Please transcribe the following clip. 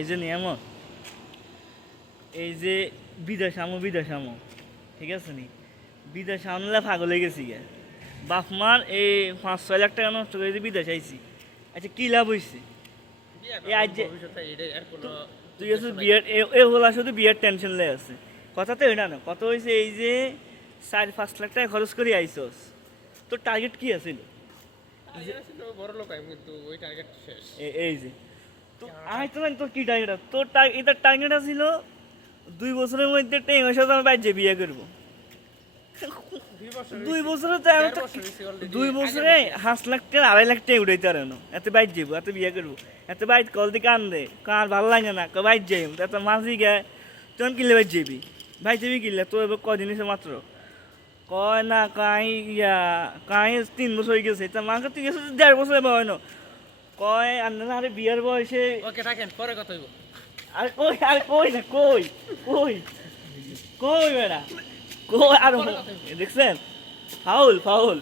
এই যে নিয়ামত, এই যে বিদেশ আমো, ঠিক আছে নি, বিদেশ আনলে পাগল হয়ে গেছি গে। বাপ মার এই 5-6 লাখ টাকা নষ্ট করে যে বিদেশ আইছি, আচ্ছা কি লাভ হয়েছে? এই আজ যে তুই আছিস বিয়ের এ হলা শুধু বিয়ের টেনশন লে আছে, কথা তো এটা না, কথা হয়েছে এই যে 4-5 লাখ টাকা খরচ করে আইসস, তোর টার্গেট কি আছিল? বড় লোক আমি, কিন্তু ওই টার্গেট শেষ। এই যে তো আই তো তোর কি টার্গেট, তোর এটার টার্গেট ছিল 2 বছরের মধ্যে টেঙ্গের সাথে আমি বাইরে বিয়ে করবো। 2 বছরে তো আমি তো 2 বছরে 5 লাখ টাকা 2.5 লাখ টাকা উঠাইতে পারে না, এত বাইর যাবো, এত বিয়ে করবো, এত বাইর কল দিয়ে কান দে, কার ভালো লাগে না, বাইর যাই এত মাঝি গায়ে, তখন কিনলে বাইর যাবি, ভাই যাবি কিনলে তো এবার কদিন এসে মাত্র কয় না কাই কাই 3 বছর হয়ে গেছে, তা মাকে তুই গেছে 1.5 বছর হয় না, কয় আন্না আরে বিয়ের বয়সে। ওকে রাখেন, পরে কথা হইব। আর কই না কই কই কই বেড়া কই আর দেখছেন, ফাউল ফাউল।